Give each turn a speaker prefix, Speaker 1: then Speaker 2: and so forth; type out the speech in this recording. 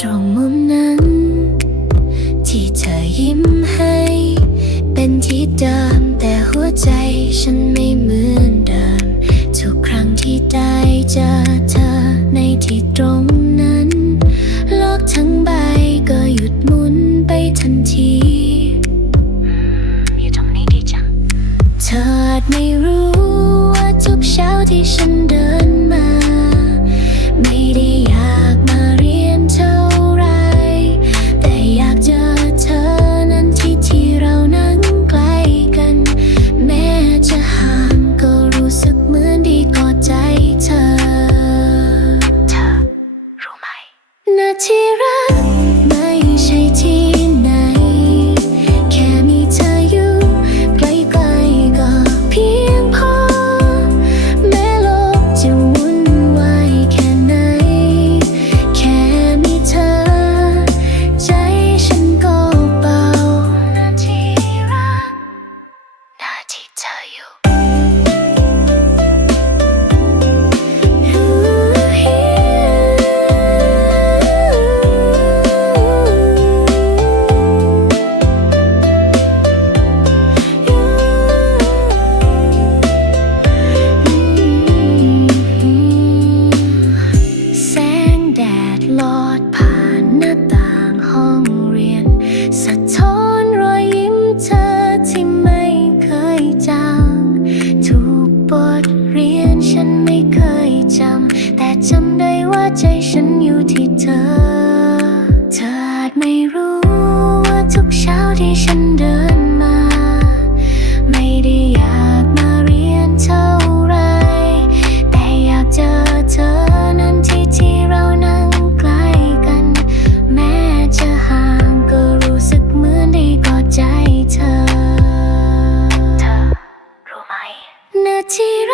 Speaker 1: ตรงมุมนั้น ที่เธอยิ้มให้ เป็นที่เดิมแต่หัวใจฉันไม่เหมือนเดิม ทุกครั้งที่ได้เจอเธอในที่ตรงนั้น โลกทั้งใบก็หยุดหมุนไปทันทีอยู่ตรงนี้ดีจังเธออาจไม่รู้ว่า ทุกเช้าที่ฉันเดินมา ไม่ได้อยากมาเรียนเท่าไร แต่อยากเจอเธอนั้นที่ที่เรานั้นใกล้กัน แม้จะห่างก็รู้สึกเหมือนดีกอดใจเธอ เธอรู้ไหมนาทีแรก ที่ฉันเดินมา ไม่ได้อยากมาเรียนเท่าไร แต่อยากเจอเธอนั้นที่ที่เรานั่งใกล้กัน แม้จะห่างก็รู้สึกเหมือนได้กอดใจเธอ เธอรู้ไหมนาทีรักไม่ใช่ที่